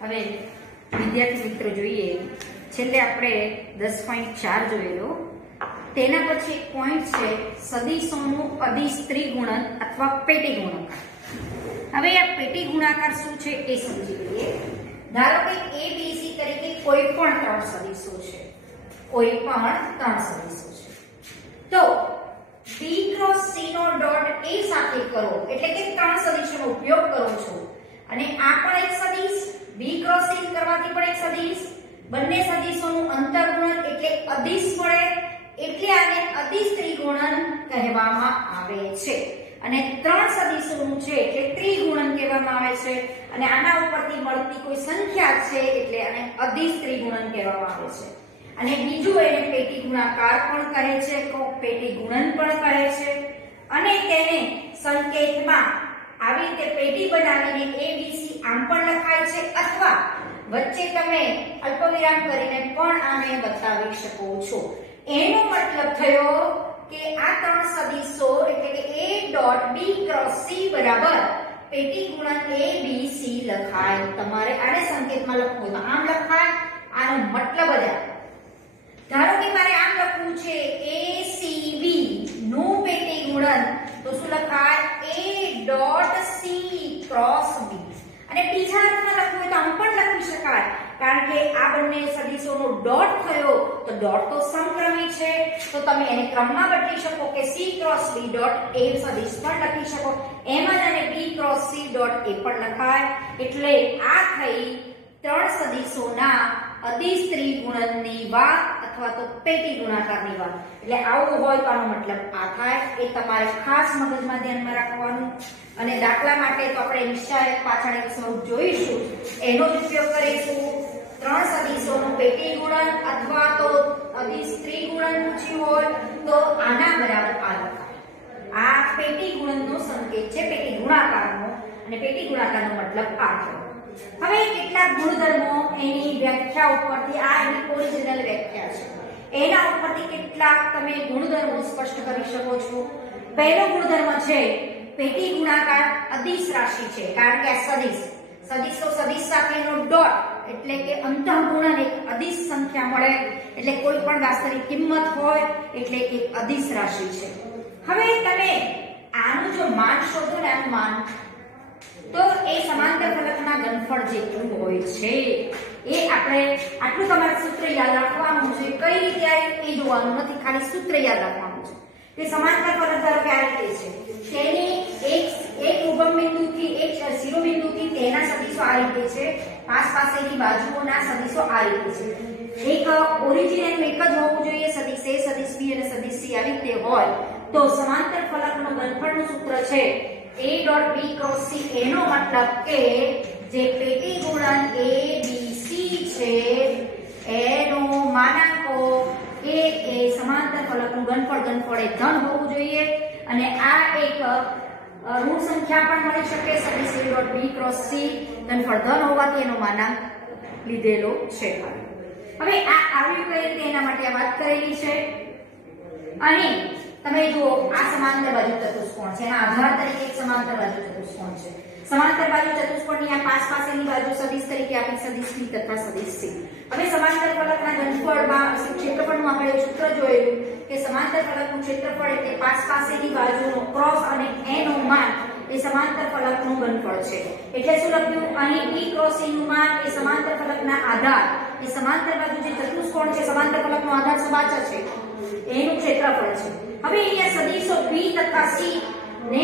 હવે વિદ્યાર્થી મિત્રો જોઈએ, છેલ્લે આપણે 10.4 જોયેલો, તેના પછી એક પોઈન્ટ છે સદિશોનું અદિશ ત્રિગુણન અથવા પેટી ગુણાકાર. હવે આ પેટી ગુણાકાર શું છે એ સમજી લઈએ. ધારો કે ABC તરીકે કોઈ પણ 3 સદિશો છે, કોઈ પણ 3 સદિશો છે, તો B ક્રોસ C નો ડોટ A સાથે કરો, એટલે કે 3 સદિશોનો ઉપયોગ કરો છો, અને આ પણ એક સદિશ, B ક્રોસ C કરવાથી પણ એક સદિશ, બંને સદિશોનું અંતર્ગુણન એટલે અદિશ મળે, એટલે આને અદિશ ત્રિગુણન કહેવામાં આવે છે. અને 3 સદિશોનું છે એટલે ત્રિગુણન કહેવામાં આવે છે, અને આના ઉપરથી મળતી કોઈ સંખ્યા છે એટલે આને અદિશ ત્રિગુણન કહેવામાં આવે છે. અને બીજું એને પેટી ગુણાકાર પણ કહે છે, પેટી ગુણન પણ કહે છે. અને તેને સંકેતમાં આવી રીતે પેટી બનાવીને ABC આમ પણ લખાય છે, અથવા વચ્ચે તમે અલ્પવિરામ કરીને પણ આને બતાવી શકો છો. એનો મતલબ થયો કે આ 3 સદિશો એટલે કે A dot B cross C બરાબર પેટી ગુણન ABC લખાય. તમારે આને સંકેતમાં લખવું તો આમ લખાય. આનો મતલબ જ ધારો કે મારે આમ લખવું છે ACB નું પેટી ગુણન, તો શું લખાય? A dot C cross B. અને બીજા અર્થમાં લખવું હોય તો આમ પણ લખી શકાય, કારણ કે આ બંને સદિશોનો ડોટ થયો તો ડોટ તો સમક્રમી છે, તો તમે એને ક્રમમાં બદલી શકો કે C cross B dot A સદિશ પણ લખી શકો, એમ જ આને B cross C dot A પણ લખાય. એટલે આ થઈ 3 સદિશોના અદિશ ત્રિગુણનની વાત અથવા તો પેટી ગુણાકારની વાત. એટલે આવું હોય તો આનો મતલબ આ થાય. એ તમારે ખાસ મગજમાં ધ્યાનમાં રાખવાનું. અને દાખલા માટે તો આપણે નિશ્ચય પાછળ એક સ્વરૂપ જોઈશું, એનો જ ઉપયોગ કરીશું. 3 સદિશોનું પેટી ગુણન અથવા તો અદિશ ત્રિગુણન પૂછ્યું હોય તો આના બરાબર આ લખાય. આ પેટી ગુણનનો સંકેત છે, પેટી ગુણાકારનો, અને પેટી ગુણાકારનો મતલબ આ થયો. હવે કેટલાક ગુણધર્મો એની વ્યાખ્યા ઉપરથી, આ એની ઓરિજિનલ વ્યાખ્યા છે, એના ઉપરથી કેટલાક તમે ગુણધર્મો સ્પષ્ટ કરી શકો છો. પહેલો ગુણધર્મ છે પેટી ગુણાકાર અદિશ રાશિ છે, કારણ કે આ સદિશો સદિશ સાથેનો ડોટ એટલે કે અંતઃગુણન એક અદિશ સંખ્યા મળે, એટલે કોઈ પણ વાસ્તવિક કિંમત હોય એટલે એક અદિશ રાશિ છે. હવે તમે આનું જો માન શોધો ને, આનું માન, તો એ સમાંતર ફલકના ઘનફળ જેટલું હોય છે. એ આપણે આટલું તમારે સૂત્ર યાદ રાખવાનું છે. કઈ રીતે આવ્યું એ જોવાનું નથી, ખાલી સૂત્ર યાદ રાખવાનું છે. કે સમાંતર ફલક ધારો કે આ રીતે છે, તેની એક ઉગમ બિંદુથી એક શિરોબિંદુથી તેના સદિશો આ રીતે છે, પાસેની બાજુઓના સદિશો આ રીતે છે. એક ઓરિજિન એનું એક જ હોવું જોઈએ, સદિશ A, સદિશ B અને સદિશ C આવી રીતે હોય તો સમાંતર ફલકનું ઘનફળનું સૂત્ર છે A dot B cross C. એનો મતલબ કે જે પેટી ગુણન ABC છે એનો માનાંકો એ સમાંતર ફલકનું ઘનફળ એ ધન હોવું જોઈએ, અને આ એક ઋણ સંખ્યા પણ મળી શકે. સદિશ A dot B cross C ઘનફળ ધન હોવાથી એનો માનાંક લીધેલો છે. હવે આ આવ્યું કઈ રીતે એના માટે આ વાત કરેલી છે. અને તમે જુઓ આ સમાંતર બાજુ ચતુષ્કોણ છે, એના આધાર તરીકે એક સમાંતર બાજુ ચતુષ્કોણ છે. સમાંતર બાજુ ચતુષ્કોણની આ પાસેની બાજુ સદિશ તરીકે આપી સદિશ B તથા સદિશ C. હવે સમાંતર ફલકના ઘનફળમાં ક્ષેત્રફળનું આપણે સૂત્ર જોયેલું કે સમાંતર ફલકનું ક્ષેત્રફળ એટલે પાસેની બાજુનો ક્રોસ અને એનો માન એ સમાંતર ફલકનું ઘનફળ છે. એટલે શું લખ્યું? અહીં B ક્રોસ C નું માન એ સમાંતર ફલકના આધાર, એ સમાંતર બાજુ જે ચતુષ્કોણ છે સમાંતર ફલકનો આધાર સબાચર છે એનું ક્ષેત્રફળ છે. હવે અહીંયા સદિશો B તથા C ને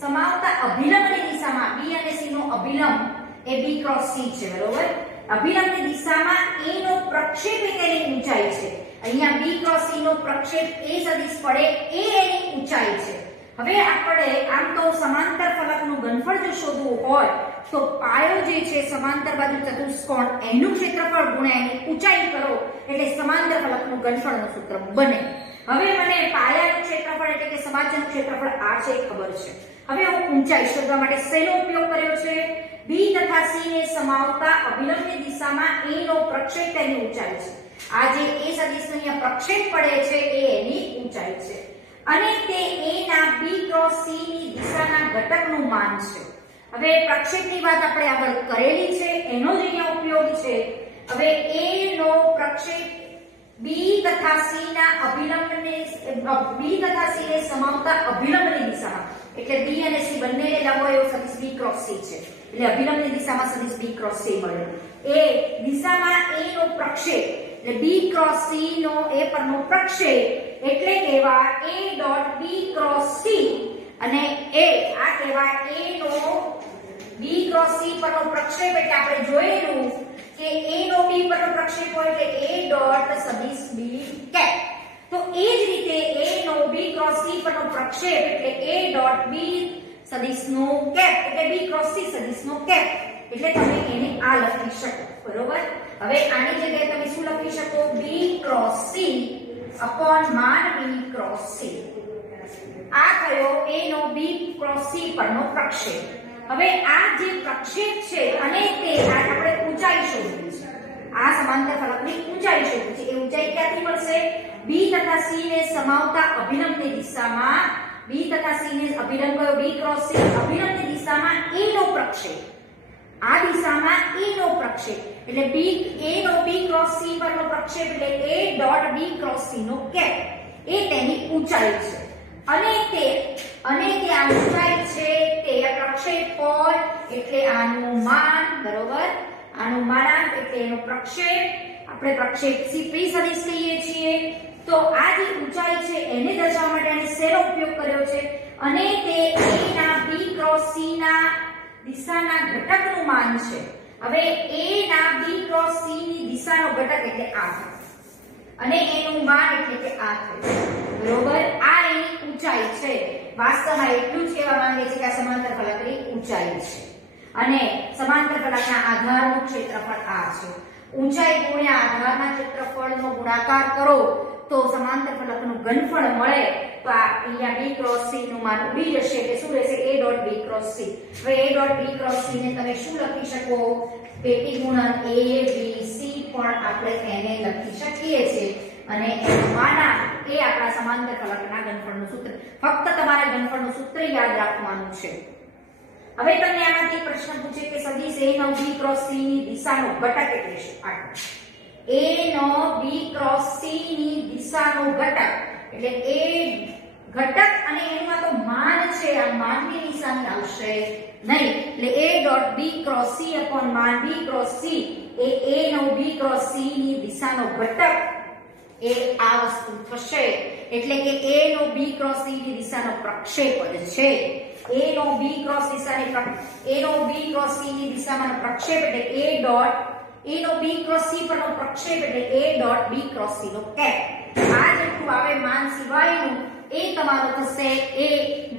સમાવતા અભિલંબની દિશામાં B અને C નો અભિલંબ એ B ક્રોસ C છે, બરોબર? અભિલંબની દિશામાં A નો પ્રક્ષેપ એની ઊંચાઈ છે. અહીંયા B cross C no પ્રક્ષેપ A સદિશ પડે એ એની ઊંચાઈ છે. હવે આપણે આમ તો સમાંતર ફલકનું ઘનફળ જો શોધવું હોય તો પાયો જે છે સમાંતર બાજુ ચતુષ્કોણ એનું ક્ષેત્રફળ ગુણ્યા એની ઊંચાઈ કરો એટલે સમાંતર ફલકનું ઘનફળનું સૂત્ર બને. હવે મને પાયાનું ક્ષેત્રફળ એટલે કે સબાચરનું ક્ષેત્રફળ આ છે ખબર છે. હવે હું ઊંચાઈ શોધવા માટે શેનો ઉપયોગ કર્યો છે? B તથા C ને સમાવતા અભિલંબની દિશામાં A નો પ્રક્ષેપ તેની ઊંચાઈ છે. આ જે A સદિશનો અહીંયા પ્રક્ષેપ પડે છે એ એની ઊંચાઈ છે, અને તે A ના B ક્રોસ C ની દિશાના ઘટકનું માન છે. હવે પ્રક્ષેપની વાત આપણે આગળ કરેલી છે, એનો જ અહીંયા ઉપયોગ છે. હવે A નો પ્રક્ષેપ B તથા C ના અભિલંબને B તથા C ને સમાવતા અભિલંબની દિશામાં, એટલે B અને C બંનેને લંબ એવો સદિશ B ક્રોસ C છે, એટલે અભિલંબની દિશામાં સદિશ B ક્રોસ C મળે. એ દિશામાં A નો પ્રક્ષેપ એટલે B ક્રોસ C નો A પરનો પ્રક્ષેપ એટલે કહેવાય A dot B cross C, અને A આ કહેવાય A નો B ક્રોસ C પરનો પ્રક્ષેપ. એટલે આપણે જોયેલું કે A નો B પરનો પ્રક્ષેપ હોય એટલે A ડોટ સદિશ B કેપ. તો એ જ રીતે A નો B ક્રોસ C પરનો પ્રક્ષેપ એટલે A ડોટ B સદિશનો કેપ એટલે B ક્રોસ C સદિશનો કેપ. એટલે તમે એને આ લખી શકો. બરોબર. હવે આની જગ્યાએ તમે શું લખી શકો? B ક્રોસ C અપોન માન B ક્રોસ C. આ થયો A નો B ક્રોસ C પરનો પ્રક્ષેપ. હવે આ જે પ્રક્ષેપ છે અને તે આપણે ઊંચાઈ શોધવી છે. આ સમાંતર ફલકની ઊંચાઈ શોધવી છે. એ ઊંચાઈ ક્યાંથી મળશે? B તથા C ને સમાવતા અભિલંબની દિશામાં, B તથા C ને અભિલંબ કયો? B cross C. અભિલંબની દિશામાં A નો પ્રક્ષેપ, આ દિશામાં A નો પ્રક્ષેપ એટલે A નો B ક્રોસ C પરનો પ્રક્ષેપ એટલે A dot B cross C નો કેપ. એ તેની ઊંચાઈ છે. અને તે આ ઊંચાઈ છે તે પ્રક્ષેપણ એટલે આનું માન. બરોબર. આનું માનાંક એટલે એનો પ્રક્ષેપ. આપણે પ્રક્ષેપ P સદિશ કહીએ છીએ. તો આ જે ઊંચાઈ છે એને દર્શાવવા માટે આને શેનો ઉપયોગ કર્યો છે, અને તે A ના B ક્રોસ C ના દિશાના ઘટકનું માન છે. હવે A ના B ક્રોસ C ની દિશાનો ઘટક એટલે આ, અને એનું માન એટલે કે આ છે. બરોબર. આ એની ઊંચાઈ છે. વાસ્તવમાં એટલું જ કહેવા માંગે છે કે આ સમાંતર ફલકની ઊંચાઈ છે, અને સમાંતર ફલકના આધારનું ક્ષેત્રફળ આ છે. ઊંચાઈ ગુણ્યા આધારના ક્ષેત્રફળનો ગુણાકાર કરો તો સમાંતર ફલકનું ઘનફળ મળે. તો આ અહીંયા B ક્રોસ C નું માન ઉડી જશે એટલે શું રહેશે? A dot B cross C. હવે A dot B cross C ને તમે શું લખી શકો? પેટી ગુણન A B C પણ આપણે એને લખી શકીએ છીએ, અને એનું માનાંક એ આપણા સમાંતર ફલકના ઘનફળનું સૂત્ર. ફક્ત તમારે ઘનફળનું સૂત્ર યાદ રાખવાનું છે. હવે તમને આમાંથી પ્રશ્ન પૂછે કે સદિશ A નો B ક્રોસ C ની દિશાનો ઘટક એટલે શું? A નો B ક્રોસ C ની દિશાનો ઘટક એટલે A ઘટક, અને એનું આ તો માન છે. આ માનની નિશાની આવશે નહીં, એટલે A dot B cross C upon માન B ક્રોસ C એ A નો B ક્રોસ C ની દિશાનો ઘટક એ આ વસ્તુ થશે. એટલે કે A નો B ક્રોસ C ની દિશાનો પ્રક્ષેપ જ છે. A નો B ક્રોસ C ની દિશામાં પ્રક્ષેપ એટલે A નો B ક્રોસ C પરનો પ્રક્ષેપ એટલે A dot B cross C નો કેપ. આ જેટલું આવે માન સિવાયનું એ તમારો થશે A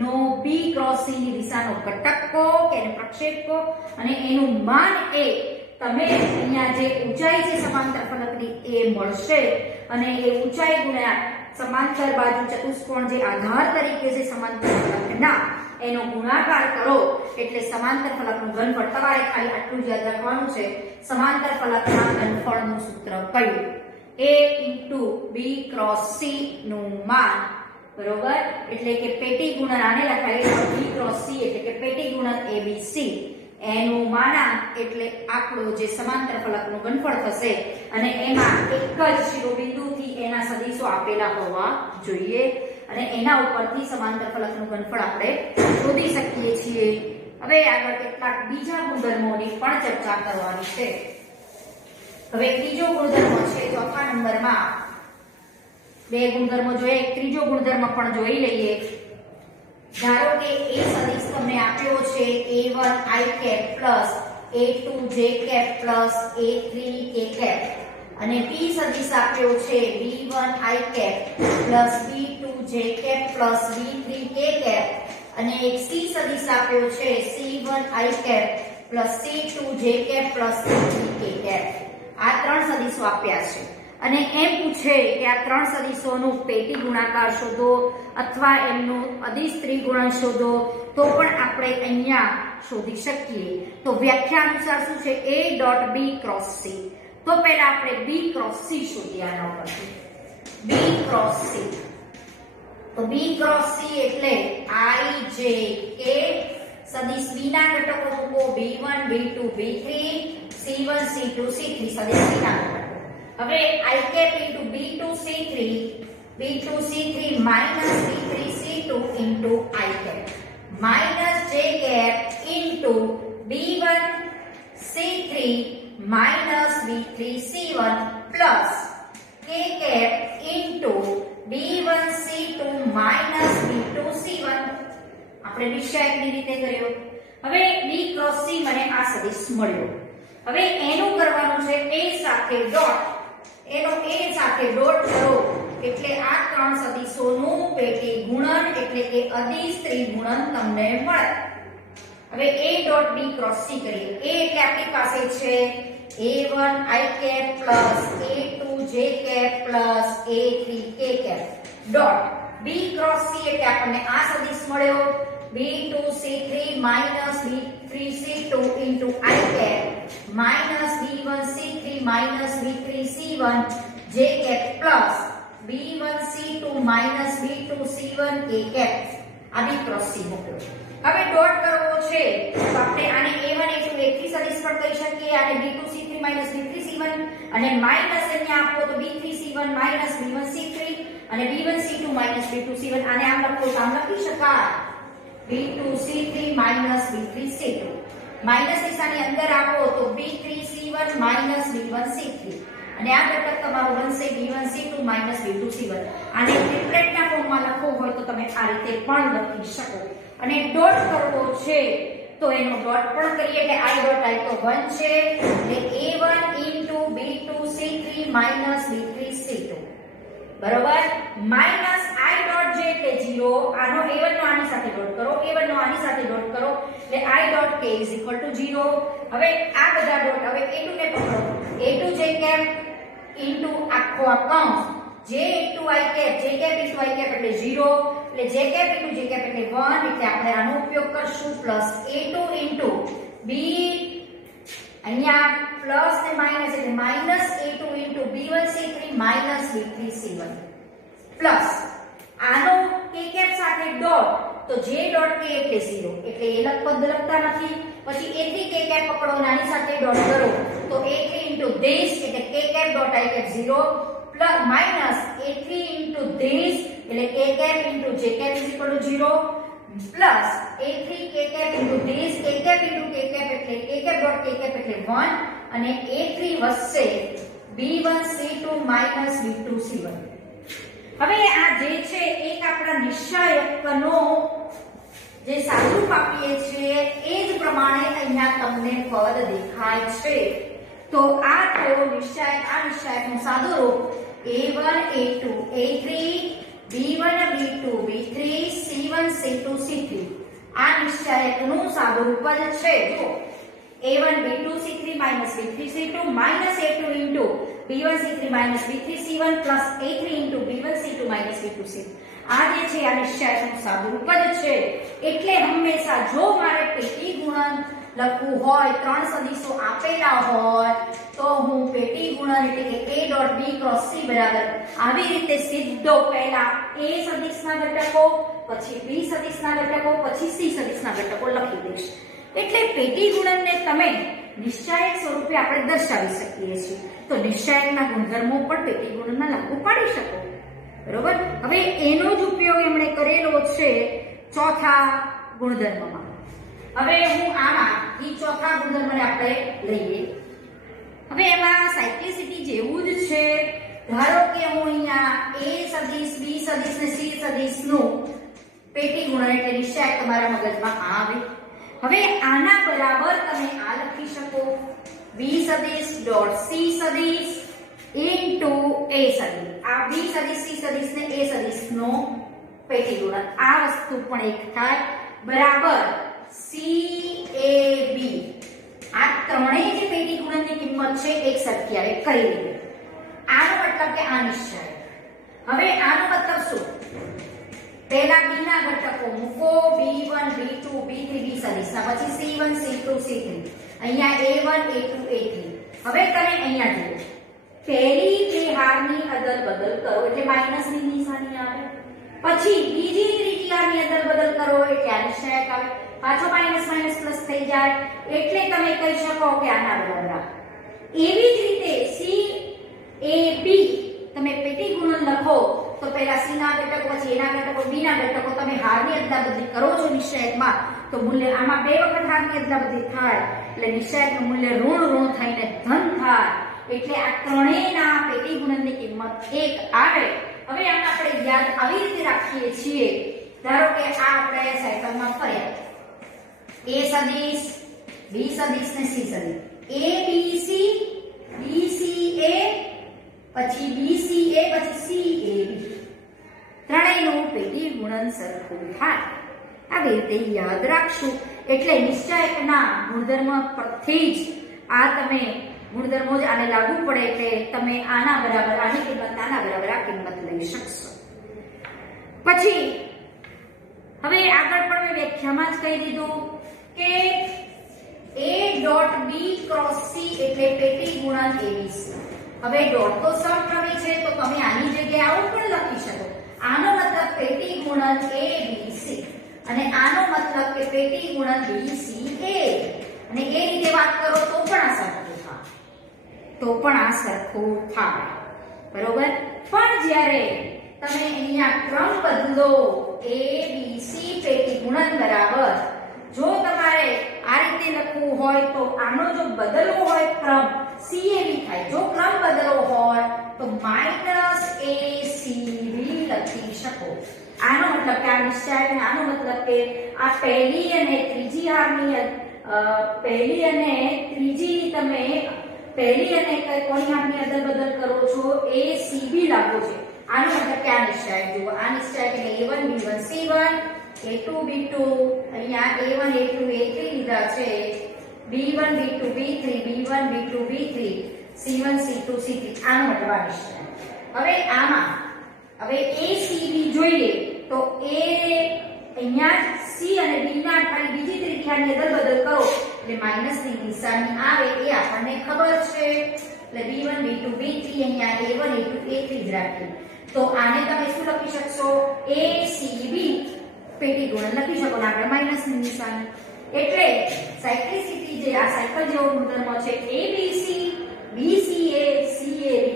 નો B ક્રોસ C ની દિશાનો ઘટક કો કે પ્રક્ષેપ કો, અને એનું માન એ તમે અહીંયા જે ઊંચાઈ છે સમાંતર ફલકની એ મળશે, અને એ ઊંચાઈ ગુણ્યા સમાંતર બાજુ ચતુષ્કોણ જે આધાર તરીકે છે સમાંતર ફલકના એનો ગુણાકાર કરો એટલે સમાંતર ફલકનું ઘનફળ. તમારે ખાલી આટલું જ યાદ રાખવાનું છે, સમાંતર ફલકના ઘનફળનું સૂત્ર કયું? A * B ક્રોસ C નું માન. બરોબર. એટલે કે પેટી ગુણન આને લખાય B ક્રોસ C એટલે કે પેટી ગુણન ABC એનું માનાંક એટલે આંકડો જે સમાંતર ફલકનું ઘનફળ થશે, અને એમાં એક જ શિરોબિંદુથી એના સદિશો આપેલા હોવા જોઈએ, અને એના ઉપરથી સમાંતર ફલકનું ઘનફળ આપણે શોધી શકીએ છીએ. હવે આગળ કેટલાક બીજા ગુણધર્મોની પણ ચર્ચા કરવાની છે. હવે ત્રીજો ગુણધર્મ છે ચોથા નંબરમાં. બે ગુણધર્મો જોઈએ, એક ત્રીજો ગુણધર્મ પણ જોઈ લઈએ. ધારો કે A સદિશ તમને આપ્યો છે A1 I cap plus A2 J cap plus A3 K cap, અને B સદિશ આપ્યો છે B1 I cap plus B2 J cap plus B3 K cap, અને એક C સદિશ આપ્યો છે C1 I cap plus C2 J cap plus C3 K cap. આ ત્રણ સદિશો આપ્યા છે, અને એમ પૂછે કે આ ત્રણ સદિશોનું પેટી ગુણાકાર શોધો અથવા એમનું અદિશ ત્રિગુણન શોધો, તો પણ આપણે અહીંયા શોધી શકીએ. તો વ્યાખ્યા અનુસાર શું છે? A dot B cross C. તો પહેલા આપણે B ક્રોસ C શોધીએ. આના ઉપરથી B ક્રોસ C. તો B ક્રોસ C એટલે I J K સદિશ b ના ઘટકો મૂકો b1 b2 b3 c1 c2 c3 સદિશ b ના ઘટકો. હવે i cap into b2 c3 minus b3 c2 into i cap minus j cap into b1 c3 minus b3 c1 plus k cap into b1 c2 minus b2 c1. આપણે નિશ્ચયકની રીતે કર્યો. હવે b cross c મને આ સદિશ મળ્યો. હવે એનું કરવાનું છે a સાથે ડોટ. એનો a સાથે ડોટ કરો એટલે આ ત્રણ સદિશોનું પેટી ગુણન એટલે કે અદિશ ત્રિગુણન તમને મળે. હવે a dot b cross c કરીએ. a એટલે આપણી પાસે છે a1 i cap plus a2 j cap plus a3 k cap dot b cross c એટલે આપણને આ સદિશ મળ્યો b2 c3 minus b3 c2 into i cap minus b1 c3 minus b3 c1 j cap plus b1 c2 minus b2 c1 k cap. આ b cross c મૂક્યો. હવે dot કરવો છે તો આપણે આને a1 a2 a3 સદિશ પણ કહી શકીએ. આને b2 c3 minus b3 c1 અને માઈનસ અહીંયા આપો તો b3 c1 minus b1 c3 અને b1 c2 minus b2 c1. આને આમ લખો તો આમ લખી શકાય b2 c3 minus b3 c2. Minus નિશાની અંદર આપો તો b3 c1 minus b1 c3 અને આ ઘટક તમારો બનશે b1 c2 minus b2 c1. આને ટ્રિપલેટના ફોર્મમાં લખવો હોય તો તમે આ રીતે પણ લખી શકો. અને ડોટ કરવો છે તો એનો ડોટ પણ કરીએ એટલે i ડોટ i તો 1 છે એટલે a1 into b2 c3 minus b3 c2 બરોબર માઈનસ i ડોટ j એટલે 0. આનો a1 નો આની સાથે ડોટ કરો, a1 નો આની સાથે ડોટ કરો એટલે i dot k is equal to 0. હવે આ બધા ડોટ હવે a2 ને પકડો a2 j cap into આખો આ કૌંસ j into i cap j cap into i cap એટલે 0 એટલે j cap into j cap એટલે 1 એટલે આપણે આનો ઉપયોગ કરશું પ્લસ a2 into b અહીંયા પ્લસ ને માઈનસ એટલે minus a2 into b1 c3 minus b3 c1 plus આનો k cap સાથે ડોટ તો j ડોટ k એટલે 0 એટલે એ પદ લખતા નથી. પછી a3 k cap પકડો નાની સાથે ડોટ કરો તો a3 into this એટલે k cap dot i cap 0 plus minus a3 into this એટલે k cap into j cap is equal to 0 plus a3 k cap into this k cap into k cap એટલે k cap dot k cap એટલે 1 અને a3 વધશે b1 c2 minus b2 c1. હવે આ જે છે એક આપણા નિશ્ચયકનો જે સાદુરૂપ આપીએ છીએ એ જ પ્રમાણે અહીંયા તમને પદ દેખાય છે. તો આ થયો નિશ્ચયક. આ નિશ્ચયકનું સાદુરૂપ a1 a2 a3 b1 b2 b3 c1 c2 c3 આ નિશ્ચયકનું સાદુરૂપ જ છે. જો a1 b2 c3 minus b3 c2 minus a2 into b1 c3 minus b3 c1 plus a3 into b1 c2 minus b2 c3 આ જે છે આ નિશ્ચયકનું સાદુરૂપ જ છે. એટલે હંમેશા જો મારે પેટી ગુણન લખવું હોય ત્રણ સદિશો આપેલા હોય તો હું પેટી ગુણન એટલે કે a dot b cross c બરાબર આવી રીતે સીધો પહેલા a સદિશના ઘટકો પછી b સદિશના ઘટકો પછી c સદિશના ઘટકો લખી દઈશ. એટલે પેટી ગુણનને તમે નિશ્ચયક સ્વરૂપે આપણે દર્શાવી શકીએ છીએ. તો નિશ્ચયકના ગુણધર્મો પણ પેટી ગુણનમાં લાગુ પાડી શકો. બરોબર. હવે એનો જ ઉપયોગ એમણે કરેલો છે ચોથા ગુણધર્મમાં. હવે હું આમાં ઈ ચોથા ગુણધર્મને આપણે લઈએ. હવે એમાં સાયક્લિસિટી જેવું જ છે. ધારો કે હું અહીંયા a સદિશ b સદિશ ને c સદિશનું પેટી ગુણન એટલે નિશ્ચયક તમારા મગજમાં આવે. હવે આના બરાબર તમે આ લખી શકો b સદિશ ડોટ c સદિશ into a સદિશ. આ b સદિશ c સદિશ ને a સદિશનો પેટી ગુણન આ વસ્તુ પણ એક થાય બરાબર CAB. આ ત્રણેય જે પેટી ગુણનની કિંમત છે એક સરખી આવે કઈ રીતે? આનો મતલબ કે આ નિશ્ચય. હવે આનો મતલબ શું? પહેલા b ના ઘટકો મૂકો b1 b2 b3 b સદિશના પછી c1 c2 c3 અહીંયા a1 a2 a3. હવે તમે અહીંયા જુઓ પહેલી બે હારની અદલ બદલ કરો એટલે માઈનસ ની નિશાની આવે. પછી બીજી ત્રીજી હારની અદલ બદલ કરો એટલે આ નિશ્ચયક આવે. પાછો માઇનસ માઇનસ પ્લસ થઈ જાય એટલે તમે કહી શકો કે આના બરાબર. એવી જ રીતે CAB તમે પેટી ગુણન લખો તો પહેલા C ના ઘટકો પછી A ના ઘટકો B ના ઘટકો તમે હારની અદલાબદલી કરો છો નિશ્ચયકમાં તો મૂલ્ય આમાં બે વખત હારની અદલાબદલી થાય એટલે નિશ્ચયકનું મૂલ્ય ઋણ થઈને ધન થાય એટલે આ ત્રણેયના પેટી ગુણનની કિંમત 1 આવે. હવે આને આપણે યાદ આવી રીતે રાખીએ છીએ. ધારો કે આ આપણે સાયકલમાં ફર્યા A સદિશ B સદિશ ને C સદિશ ABC BCA પછી BCA પછી CAB ત્રણેયનું પેટી ગુણન સરખું થાય. આવી રીતે યાદ રાખશું એટલે નિશ્ચયકના ગુણધર્મ પરથી જ આ તમે ગુણધર્મો જ આને લાગુ પડે કે તમે આના બરાબર આની કિંમત આના બરાબર આ કિંમત લઈ શકશો. પછી હવે આગળ પણ મેં વ્યાખ્યામાં જ કહી દીધું કે A.B ક્રોસ C એટલે પેટી ગુણન ABC. હવે ડોટ તો સમક્રમી છે તો તમે આની જગ્યાએ આવું પણ લખી શકો. આનો મતલબ પેટી ગુણન ABC અને આનો મતલબ કે પેટી ગુણન BCA અને એ રીતે વાત કરો તો પણ આ સરખું થાય. બરોબર. પણ જ્યારે તમે અહીંયા ક્રમ બદલો ABC પેટી ગુણન બરાબર જો તમારે આ રીતે લખવું હોય તો આનો જો બદલવો હોય ક્રમ CAB થાય. જો ક્રમ બદલવો હોય તો -ACB લખી શકો. આનો મતલબ કે આ નિશ્ચયક આનો મતલબ કે આ પહેલી અને ત્રીજી હારની પહેલી અને કોની હારની અદલ બદલ કરો છો ACB લાગો છે. આનો મતલબ કે આ નિશ્ચયક જુઓ આ નિશ્ચયક એટલે A1 B1 C1 A2 B2 અહીંયા A1 A2 A3 લીધા છે B1 B2 B3 B1 B2 B3 C1 C2 C3 આનો મતલબ આ નિશ્ચયક. હવે આમાં હવે ACB જોઈએ તો A અહીંયા C અને B ના ખાલી બીજી ત્રિજ્યાની અદલ બદલ કરો એટલે માઈનસની નિશાની આવે એ આપણને ખબર છે. એટલે B1 B2 B3 અહીંયા A1 A2 A3 જ રાખીએ તો આને તમે શું લખી શકશો ACB પેટી ગુણન લખી શકો ને આગળ માઈનસની નિશાની. એટલે સાયક્લિસિટી જે આ સાયકલ જેવો ગુણધર્મ છે ABC BCA CAB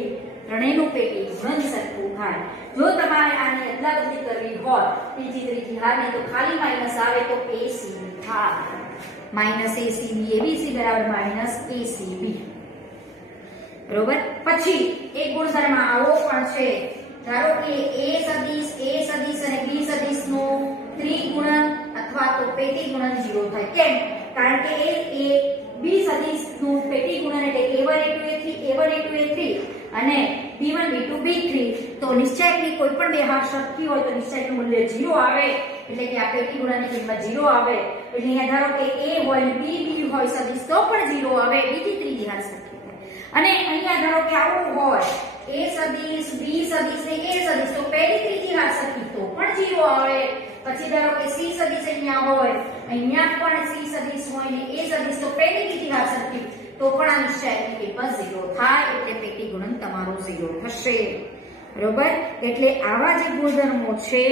ત્રણેયનું પેટી ગુણન સરખું થાય. જો તમારે આની અદલાબદલી કરવી હોય ત્રીજી હારની તો ખાલી માઈનસ આવે તો ACB થાય. -ACB ABC બરાબર -ACB. બરોબર. પછી એક ગુણધર્મ આવો પણ છે. ધારો કે A સદિશ અને B સદિશનું ત્રિગુણન અથવા તો પેટી ગુણન 0 થાય. કેમ? કારણ કે A B સદિશનું પેટી ગુણન એટલે A1 A2 A3 A1 A2 A3 અને B1 B2 B3 તો નિશ્ચયકની કોઈ પણ બે હાર સરખી હોય તો નિશ્ચયકનું મૂલ્ય 0 આવે એટલે કે આ પેટી ગુણનની કિંમત 0 આવે. એટલે અહીંયા ધારો કે A હોય B હોય સદિશ તો પણ 0 આવે બીજી ત્રીજી હાર સરખી થાય. અને અહીંયા ધારો કે આવું હોય A સદિશ B સદિશ ને A સદિશ તો પહેલી ત્રીજી હાર સરખી તો પણ 0 આવે. પછી ધારો કે C સદિશ અહીંયા હોય અહીંયા પણ C સદિશ હોય ને A સદિશ તો પહેલી ત્રીજી હાર સરખી તો પણ આ નિશ્ચયકની કિંમત 0 થાય એટલે પેટી ગુણન તમારું 0 થશે. બરોબર. એટલે આવા જે ગુણધર્મો છે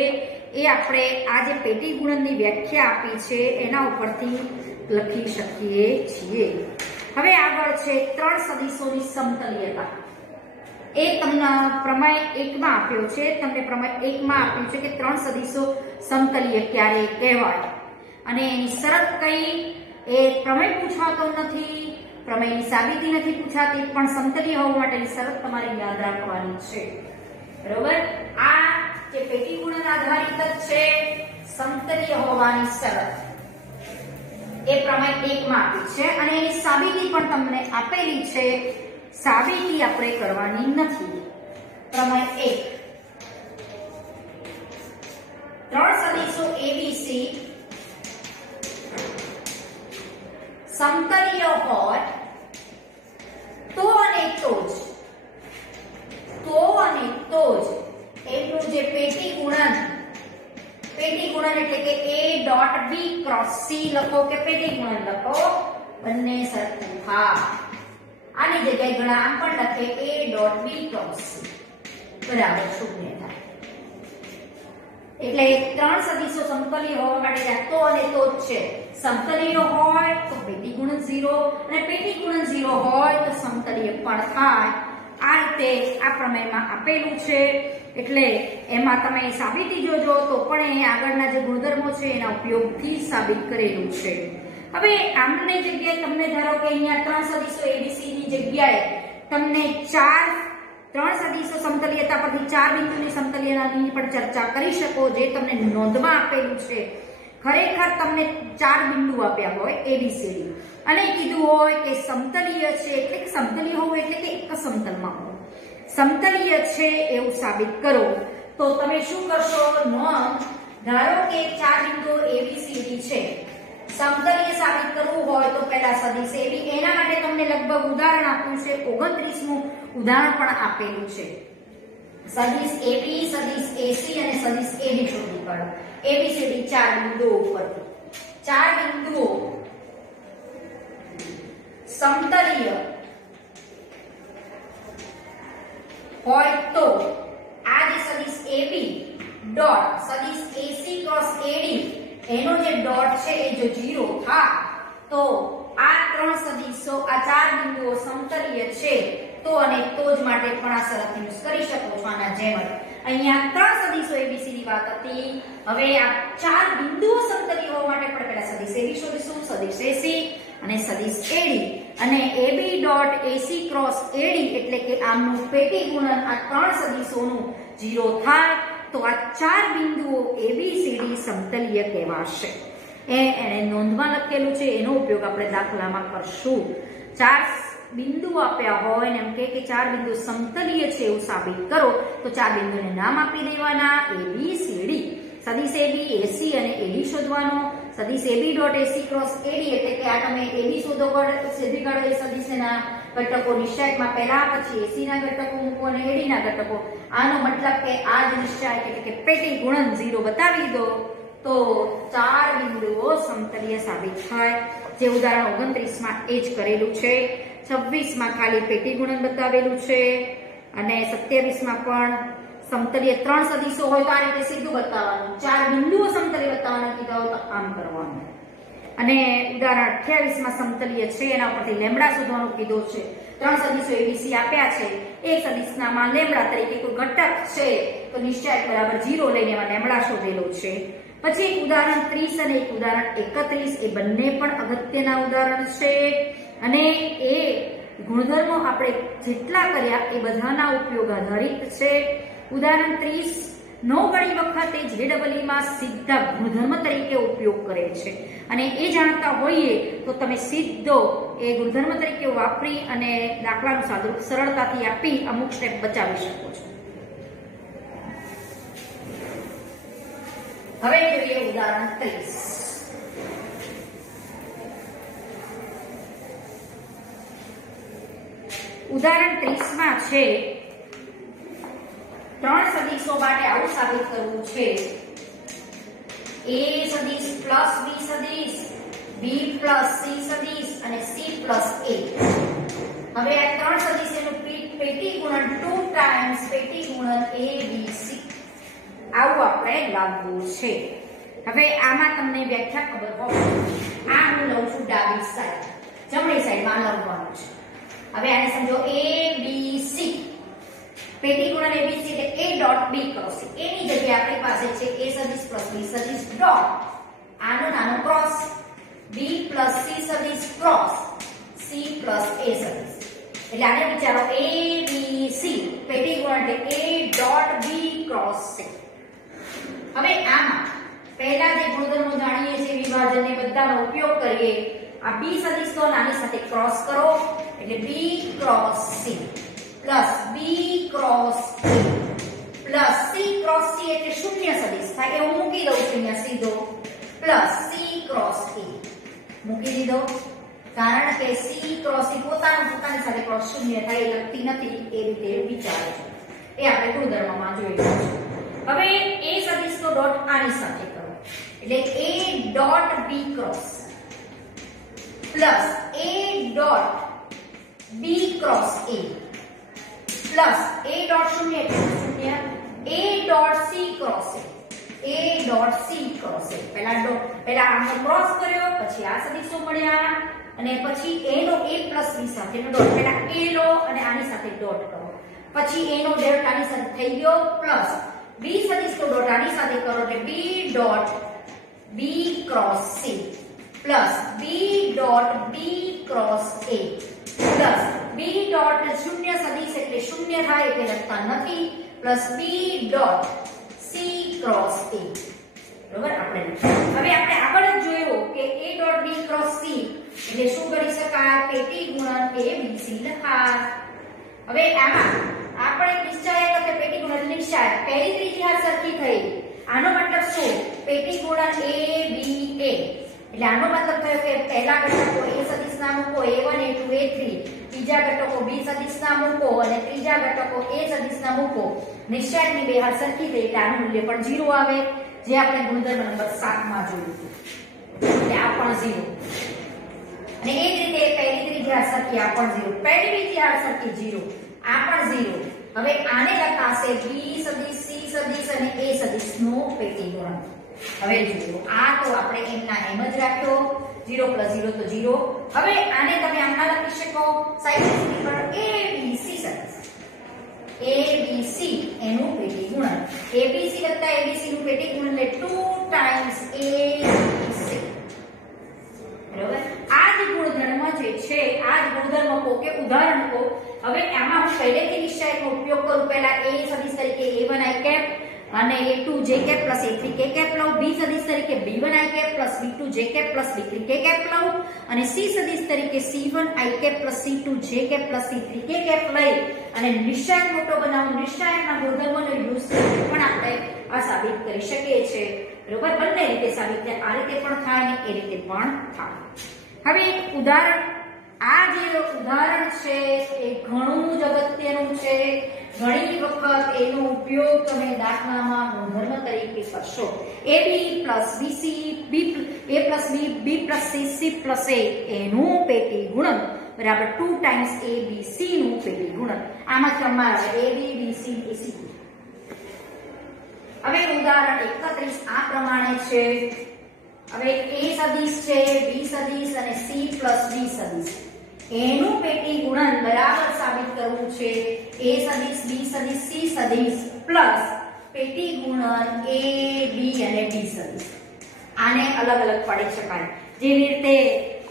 એ આપણે આ જે પેટી ગુણનની વ્યાખ્યા આપી છે એના ઉપરથી લખી શકીએ છીએ. હવે આગળ છે ત્રણ સદિશોની સમતલીયતા. એ તમને પ્રમેય 1 માં આપ્યો છે. તમને પ્રમેય 1 માં આપ્યું છે કે ત્રણ સદિશો સમતલીય ક્યારે કહેવાય અને એની શરત કઈ એ પ્રમેય પૂછાતો નથી પ્રમેયની સાબિતી નથી પૂછાતી પણ સમતલીય હોવા માટેની શરત તમારે યાદ રાખવાની છે. બરોબર. આ જે પેટી ગુણન આધારિત જ છે સમતલીય હોવાની શરત એ પ્રમેય 1 માં આપી છે અને એની સાબિતી પણ તમને આપેલી છે. સાબિતી આપણે કરવાની નથી. પ્રમેય 1 ત્રણ સદિશો ABC સમતલીય હોય તો અને તો જ એનું જે પેટી ગુણન એટલે કે A.B ક્રોસ C લખો કે પેટી ગુણન લખો બંને સરખું થાય. આની જગ્યાએ ઘણા આમ પણ લખે A.B ક્રોસ C બરાબર 0 થાય. એટલે ત્રણ સદિશો સમતલીય હોવા માટે ત્યાં તો અને તો જ છે. સમતલીય હોય તો પેટી ગુણન 0 અને પેટી ગુણન 0 હોય તો સમતલીય પણ થાય. આ રીતે આ પ્રમેયમાં આપેલું છે. એટલે એમાં તમે સાબિતી જોજો તો પણ એ આગળના જે ગુણધર્મો છે એના ઉપયોગથી સાબિત કરેલું છે. હવે આમની જગ્યાએ તમને ધારો કે અહીંયા ત્રણ સદિશો એબીસી ની જગ્યાએ તમને ત્રણ સદિશો સમતલીયતા પરથી 4 બિંદુની સમતલીયતાની પણ ચર્ચા કરી શકો, જે તમને નોંધમાં આપેલું છે. ખરેખર તમને 4 બિંદુ આપ્યા હોય એબીસીડી અને કીધું હોય કે સમતલીય છે, એટલે કે સમતલીય હોવું એટલે કે એક સમતલમાં હોવું. સમતલીય છે એવું સાબિત કરો તો તમે શું કરશો? નોંધ, ધારો કે 4 બિંદુઓ એબીસીડી છે, સમતલીય સાબિત કરવું હોય તો પહેલા સદિશ એબી, એના માટે તમને લગભગ ઉદાહરણ આપ્યું છે. 29મું ઉદાહરણ પણ આપેલું છે. સદિશ એબી, સદિશ એસી અને સદિશ એડી શોધી કાઢો. એબીસીડી 4 બિંદુઓ ઉપરથી 4 બિંદુઓ સમતલીય હોય તો આ જે સદિશ AB ડોટ સદિશ AC ક્રોસ AD એનો જે ડોટ છે એ જો 0 થાય તો આ ત્રણ સદિશો, આ 4 બિંદુઓ સમતલીય છે. તો અને તો જ માટે પણ આ શરત યુઝ કરી શકો છો. આના જેમ જ અહીંયા ત્રણ સદિશો ABC ની વાત હતી. હવે આ 4 બિંદુઓ સમતલીય હોવા માટે પણ પહેલા સદિશ AB શોધીશું, સદિશ AC અને સદિશ AD અને AB dot AC cross AD એટલે કે આમનું પેટી ગુણન આ ત્રણ સદિશોનું 0 થાય તો આ 4 બિંદુઓ ABCD સમતલીય કહેવાશે. એને નોંધમાં લખેલું છે, એનો ઉપયોગ આપણે દાખલામાં કરશું. 4 બિંદુ આપ્યા હોય ને એમ કે 4 બિંદુ સમતલીય છે એવું સાબિત કરો તો 4 બિંદુને નામ આપી દેવાના ABCD. સદિશ AB, AC અને AD શોધવાનો. સદિશ AB dot AC cross AD એટલે કે આ તમે AD શોધો શોધી કાઢો એ સદિશના ઘટકો નિશ્ચાયકમાં પહેલા, પછી AC ના ઘટકો મૂકો અને AD ના ઘટકો. આનો મતલબ કે આ જ નિશ્ચાયક એટલે કે પેટી ગુણન 0 બતાવી દો તો 4 બિંદુઓ સમતલીય સાબિત થાય. જે ઉદાહરણ 29માં એ જ કરેલું છે. 26માં ખાલી પેટી ગુણન બતાવેલું છે અને 27માં પણ સમતલીય ત્રણ સદિશો હોય તો આ રીતે સીધું બતાવવાનું. 4 બિંદુઓ સમતલીય બતાવવાના કીધા હોય તો આમ કરવાનું. અને ઉદાહરણ 28માં સમતલીય છે, એના ઉપરથી લેમ્ડા શોધવાનું કીધું છે. ત્રણ સદિશો એબીસી આપ્યા છે, એક સદિશનામાં લેમ્ડા તરીકે કોઈ ઘટક છે તો નિશ્ચાયક બરાબર 0 લઈને એમાં લેમ્ડા શોધેલો છે. પછી એક ઉદાહરણ 30 અને એક ઉદાહરણ 31, એ બંને પણ અગત્યના ઉદાહરણ છે અને એ ગુણધર્મો આપણે જેટલા કર્યા એ બધાના ઉપયોગ આધારિત છે. ઉદાહરણ 30 નો ઘણી વખતે JEE માં સીધા ગુણધર્મ તરીકે ઉપયોગ કરે છે અને એ જાણતા હોઈએ તો તમે સીધો એ ગુણધર્મ તરીકે વાપરી અને દાખલાનું સાદુરૂપ સરળતાથી આપી અમુક સ્ટેપ બચાવી શકો છો. હવે જોઈએ ઉદાહરણ 30. ઉદાહરણ 30માં છે ત્રણ સદિશો માટે આવું સાબિત કરવું છે. A સદિશ પ્લસ B સદિશ, B પ્લસ C સદિશ અને C પ્લસ A. હવે આ ત્રણ સદિશોનું પેટી ગુણન 2 ટાઈમ્સ પેટી ગુણન ABC આવું આપણે લાવવું છે. હવે આમાં તમને વ્યાખ્યા ખબર હોય. આ હું લઉં છું ડાબી સાઈડ, જમણી સાઈડમાં લખવાનું છે. હવે આને સમજો ABC, પેટી ગુણન ABC એટલે A dot B cross C. A ની જગ્યાએ આપણી પાસે છે A સદિશ પ્લસ B સદિશ ડોટ આનો નાનો ક્રોસ B પ્લસ C સદિશ ક્રોસ C પ્લસ A સદિશ. એટલે આને વિચારો ABC પેટી ગુણન એટલે A dot B cross C. હવે આમાં પહેલા જે ગુણધર્મો જાણીએ છીએ વિભાજનને બધાનો ઉપયોગ કરીએ. આ B સદિશ તો નાની સાથે ક્રોસ કરો એટલે B cross C plus B cross A plus C cross C એટલે શૂન્ય સદિશ થાય. હું મૂકી દઉં છું અહીંયા સીધો પ્લસ C ક્રોસ A મૂકી દીધો, કારણ કે C ક્રોસ C પોતાની સાથે ક્રોસ શૂન્ય થાય એ લગતી નથી, એ રીતે વિચારે છે. એ આપણે ગુણધર્મમાં જોઈશું. હવે A સદિશ તો ડોટ આની સાથે કરો એટલે A dot B cross plus A dot B cross A plus A dot શૂન્ય એટલે શૂન્ય A dot C cross A a dot c cross a. પહેલા આનો ક્રોસ કર્યો, પછી આ સદિશો મળ્યા અને પછી a નો a પ્લસ b સાથેનો ડોટ. પહેલા a લો અને આની સાથે ડોટ કરો, પછી a નો ડોટ આની સાથે થઈ ગયો પ્લસ b સદિશનો ડોટ આની સાથે કરો એટલે b dot b cross c plus b dot b cross a plus b dot શૂન્ય સદિશ એટલે શૂન્ય થાય એટલે લખતા નથી plus b dot c cross a. બરોબર. હવે આપણે આગળ જ જોયું કે a dot b cross c એટલે શું કરી શકાય? પેટી ગુણન a b c લખાય. હવે આમાં આપણે નિશ્ચય કે પેટી ગુણન નિશ્ચય પહેલી ત્રીજી હાર સરખી થઈ. આનો મતલબ શું? પેટી ગુણન a b a એટલે આનો મતલબ થયો કે પહેલા ઘટકો a સદિશના મૂકો a1 a2 a3, બીજા ઘટકો b સદિશના મૂકો અને ત્રીજા ઘટકો a સદિશના મૂકો. નિશ્ચયની બે હાર સરખી થઈ એટલે આનું મૂલ્ય પણ 0 આવે, જે આપણે ગુણધર્મ નંબર 7 માં જોયું હતું. એટલે આ પણ 0 અને એ જ રીતે પહેલી ત્રીજી હાર સરખી, આ પણ 0, પહેલી બીજી હાર સરખી 0, આ પણ 0. હવે આને લખાશે b સદિશ c સદિશ અને a સદિશનો પેટી ગુણન. હવે જુઓ આ તો આપણે એમના એમ જ રાખ્યો 0 + 0 તો 0. હવે આને તમે આમના લખી શકો સાઈડ પર abc સદિશ abc એનું પેટી ગુણન. abc + abc નું પેટી ગુણન એટલે 2 ટાઈમ્સ abc. બરાબર. આ જ ગુણધર્મ જે છે, આ જ ગુણધર્મ કો કે ઉદાહરણ કો. હવે આમાં હું પહેલેથી નિશ્ચયનો ઉપયોગ કરું. પહેલા a સદિશ તરીકે a1 i કેપ અને a2 j cap + a3 k cap લઉં. b સદિશ તરીકે b1 i cap + b2 j cap + b3 k cap લઉં અને c સદિશ તરીકે c1 i cap + c2 j cap + c3 k cap લઈ અને નિશ્ચય મોટો બનાવું. નિશ્ચયના ગુણધર્મોનો યુઝ કરીને પણ આપણે આ સાબિત કરી શકીએ છીએ. બરોબર. બંને રીતે સાબિત થાય, આ રીતે પણ થાય ને એ રીતે પણ થાય. હવે એક ઉદાહરણ, આ જે ઉદાહરણ છે એ ઘણું જ અગત્યનું છે. ઘણી વખત એનો ઉપયોગ તમે દાખલામાં ગુણધર્મ તરીકે કરશો. ab + bc a + b b + c c + a એનું પેટી ગુણન બરાબર 2 ટાઈમ્સ abc નું પેટી ગુણન. આમાં તમારે ab bc ac. હવે ઉદાહરણ 31 આ પ્રમાણે છે. હવે a સદિશ છે, b સદિશ અને c + d સદિશ એનું પેટી ગુણન બરાબર સાબિત કરવું છે. a સદિશ b સદિશ c સદિશ પ્લસ પેટી ગુણન a b અને d સદિશ. આને અલગ અલગ પાડી શકાય. જેવી રીતે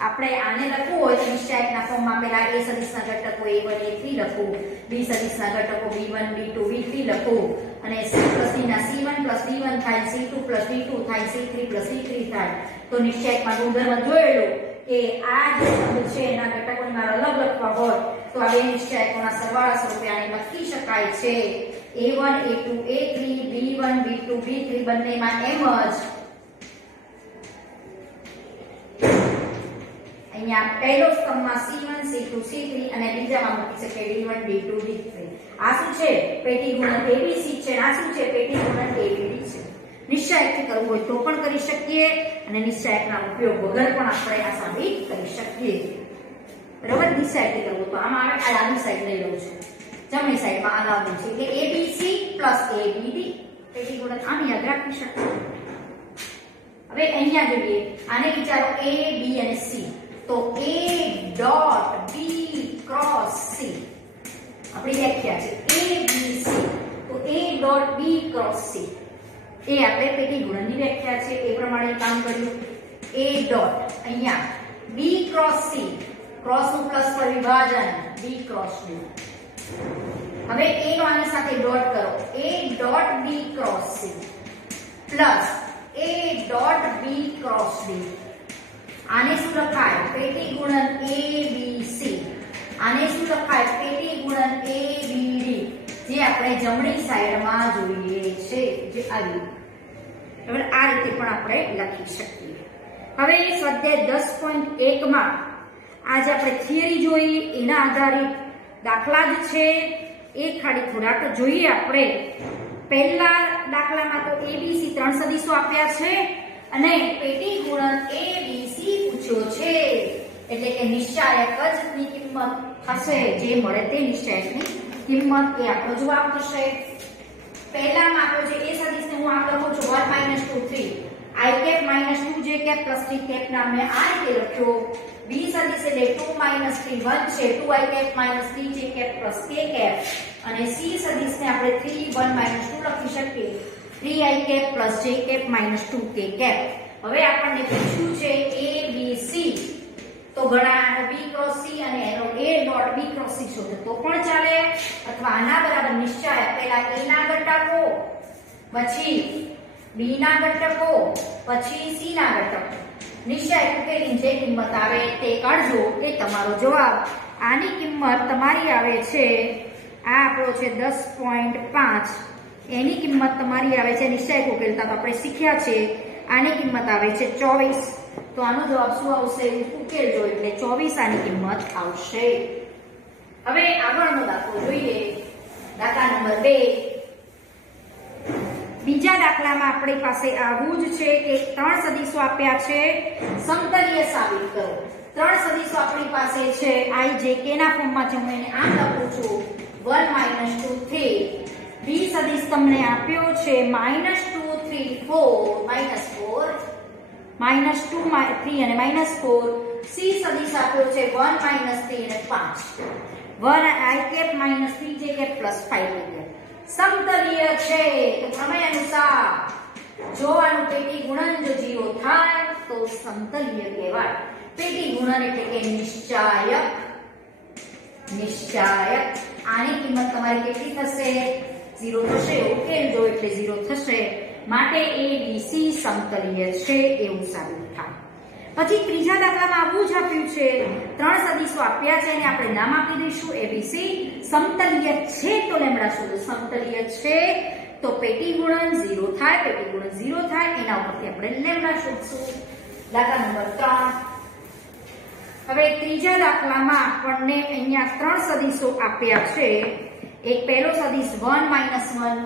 આપણે આને લખવું હોય તો નિશ્ચયકના ફોર્મમાં પહેલા a સદિશના ઘટકો a1 a3 લખવું, b સદિશના ઘટકો b1 b2 b3 લખવું અને c + d ના c1 + d1 થાય, c2 + d2 થાય, c3 + d3 થાય. તો નિશ્ચયકમાં ગુણધર્મ જોયેલું કે આ જે શબ્દ છે એના ઘટકોને મારે અલગ લખવા હોય તો આ બે નિશ્ચયકોના સરવાળા સ્વરૂપે આને લખી શકાય છે. a1 a2 a3 b1 b2 b3 બંનેમાં એમ જ અહીંયા પહેલો સ્તંભમાં c1 c2 c3 અને બીજામાં મૂકી શકીએ d1 d2 d3. આ શું છે? પેટી ગુણન abc છે. આ શું છે? પેટી ગુણન abd છે. નિશ્ચયકથી કરવું હોય તો પણ કરી શકીએ અને નિશ્ચયકના ઉપયોગ વગર પણ આપણે આ સાબિત કરી શકીએ. બરોબર. નિશ્ચયકથી કરવું તો આમાં આવે આ ડાબી સાઈડ લઈ લઉં છું, જમણી સાઈડમાં આ લાવવું છે એટલે abc + abd પેટી ગુણન. આમ યાદ રાખી શકો. હવે અહીંયા જોઈએ, આને વિચારો a b અને c તો a dot b cross c આપણી વ્યાખ્યા છે abc. તો a dot b cross c એ આપણે પેટી ગુણનની વ્યાખ્યા છે. એ પ્રમાણે કામ કર્યું. a ડોટ અહીંયા b ક્રોસ c ક્રોસનું પ્લસ પર વિભાજન b ક્રોસ d. હવે a નો આની સાથે ડોટ કરો a dot b cross c plus a dot b cross d. આને શું લખાય? પેટી ગુણન abc. આને શું લખાય? પેટી ગુણન abd. જે આપણે જમણી સાઈડમાં જોઈએ છે જે આવી. બરાબર. આ રીતે પણ આપણે લખી શકીએ. હવે સ્વાધ્યાય 10.1 માં આજે આપણે થિયરી જોઈ, એના આધારિત દાખલા જ છે એ ખાલી થોડાક જોઈએ આપણે. પહેલા દાખલામાં તો abc 3 સદિશો આપ્યા છે અને પેટી ગુણન abc પૂછ્યો છે એટલે કે નિશ્ચયક જ ની કિંમત થશે. જે મળે તે નિશ્ચયકની કિંમત એ આપણો જવાબ થશે. પહેલામાં આપ્યો છે એ સદિશને હું આમ લખું છું 1 - 2 3 i cap - 2j cap + 3 cap ના મેં આ રીતે લખ્યો. b સદિશ એટલે 2 - 3 1 છે 2i cap - 3j cap + k cap અને c સદિશને આપણે 3 1 - 2 લખી શકીએ 3i cap + j cap - 2k cap. હવે આપણને પૂછ્યું છે a b c તો ઘણા આનો b × c અને એનો a .b × c શોધો તો પણ ચાલે અથવા આના બરાબર નિશ્ચય પહેલા a ના ઘટકો પછી b ના ઘટકો પછી c ના ઘટકો નિશ્ચય ઉકેલીને જે કિંમત આવે તે કાઢજો એ તમારો જવાબ. આની કિંમત તમારી આવે છે આ આપણો છે 10.5 એની કિંમત તમારી આવે છે નિશ્ચય ઉકેલતા તો આપણે શીખ્યા છે આની કિંમત આવે છે 24 તો આનો જવાબ શું આવશે ઉકેલજો એટલે 24 આની કિંમત આવશે. હવે આગળનો દાખલો જોઈએ. દાખલા નંબર 2. બીજા દાખલામાં આપણી પાસે આવું જ છે કે ત્રણ સદિશો આપ્યા છે સમતલીય સાબિત કરો. ત્રણ સદિશો આપણી પાસે છે i j k ના ફોર્મમાં છે હું એને આમ લખું છું 1 - 2 3. b સદિશ તમને આપ્યો છે -2 3 4 -2 3 અને -4. c સદિશ આપ્યો છે 1 - 3 અને 5 1 i cap - 3j cap + 5 સમતલીય છે તો પ્રમેય અનુસાર જો આનું પેટી ગુણન જો 0 થાય તો સમતલીય કહેવાય. પેટી ગુણન એટલે કે નિશ્ચાયક. આની કિંમત તમારી કેટલી થશે 0 થશે. ઉકેલજો એટલે 0 થશે. માટે a b c સમતલીય છે એવું સાબિત થાય. પછી ત્રીજા દાખલામાં આવું જ આપ્યું છે ત્રણ સદિશો આપ્યા છે અને આપણે નામ આપી દઈશું abc. સમતલીય છે તો લેમ્બડા શોધો. સમતલીય છે તો પેટી ગુણન 0 થાય. પેટી ગુણન 0 થાય એના ઉપરથી આપણે લેમ્બડા શોધશું. દાખલા નંબર 3. હવે ત્રીજા દાખલામાં આપણને અહીંયા ત્રણ સદિશો આપ્યા છે. એક પહેલો સદિશ 1 - 1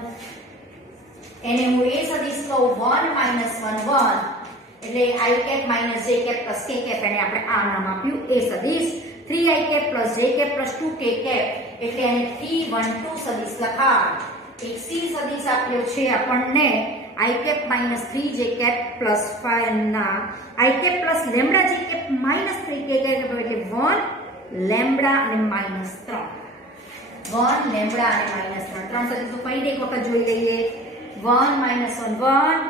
એને હું એ સદિશ લઉં 1 - 1 1 એટલે i cap - j cap + k cap એને આપણે આ નામ આપ્યું એ સદિશ. 3i cap + j cap + 2k cap એટલે એને 3 1 2 સદિશ લખાય. એક c સદિશ આપ્યો છે આપણને i cap - 3j cap + 5 ના i cap + lambda j cap - 3k cap એટલે 1 લેમ્બડા અને -3 1 લેમ્બડા અને -3 ત્રણ સદિશો ફરી એક વખત જોઈ લઈએ. 1 - 1 1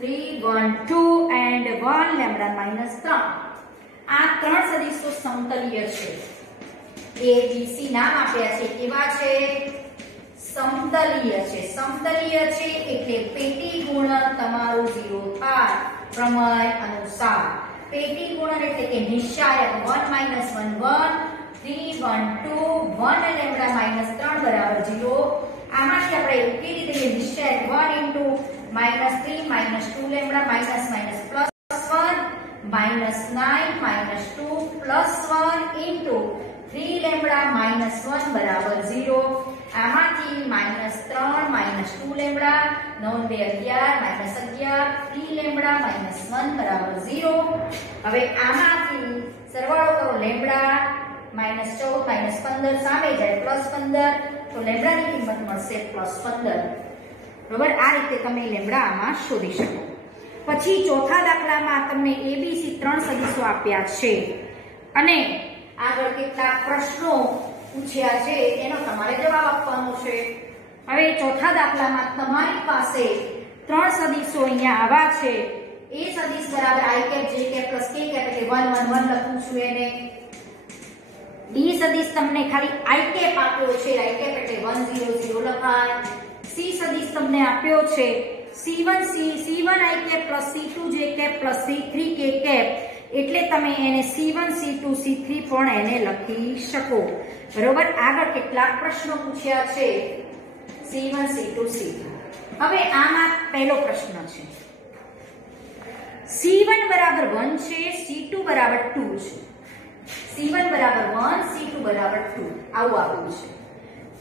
3 1 2 and 1 લેમ્બડા -3. આ ત્રણ સદિશો સમતલીય છે. a b c નામ આપ્યા છે કેવા છે સમતલીય છે. સમતલીય છે એટલે પેટી ગુણન તમારું 0 થાય પ્રમેય અનુસાર. પેટી ગુણન એટલે કે નિશ્ચાયક 1 - 1 1 3 1 2 1 લેમ્બડા -3 બરાબર 0. આમાંથી આપણે ઉકેલી દઈએ નિશ્ચાયક 1 * -3 -2 લેમ્બડા -1 -2 +1 * 3 લેમ્બડા -1 બરાબર 0. આમાંથી -3 -2 લેમ્બડા 9 2 11 -11 3 લેમ્બડા -1 બરાબર 0. હવે આમાંથી સરવાળો કરો લેમ્બડા -14 -15 સામે જાય +15 તો લેમ્બડાની કિંમત મળશે +15. બરાબર આ રીતે તમે લેમ્બડા આમાં શોધી શકો. પછી ચોથા દાખલામાં તમને abc ત્રણ સદિશો આપ્યા છે અને આગળ કેટલાક પ્રશ્નો પૂછ્યા છે એનો તમારે જવાબ આપવાનો છે. હવે ચોથા દાખલામાં તમારી પાસે ત્રણ સદિશો અહીંયા આવા છે. a સદિશ બરાબર i cap j cap + k cap એટલે 1 1 1 લખું છું એને. b સદિશ તમને ખાલી i cap આપ્યો છે i cap એટલે 1 0 0 લખાય. c સદિશ તમને આપ્યો છે c1 i cap + c2 j cap + c3 k cap એટલે તમે એને c1 c2 c3 પણ એને લખી શકો. બરોબર આગળ કેટલાક પ્રશ્નો પૂછ્યા છે c1 c2 c3. હવે આમાં પહેલો પ્રશ્ન છે c1 બરાબર 1 છે c2 બરાબર 2 છે. c1 બરાબર 1 c2 બરાબર 2 આવું આપ્યું છે.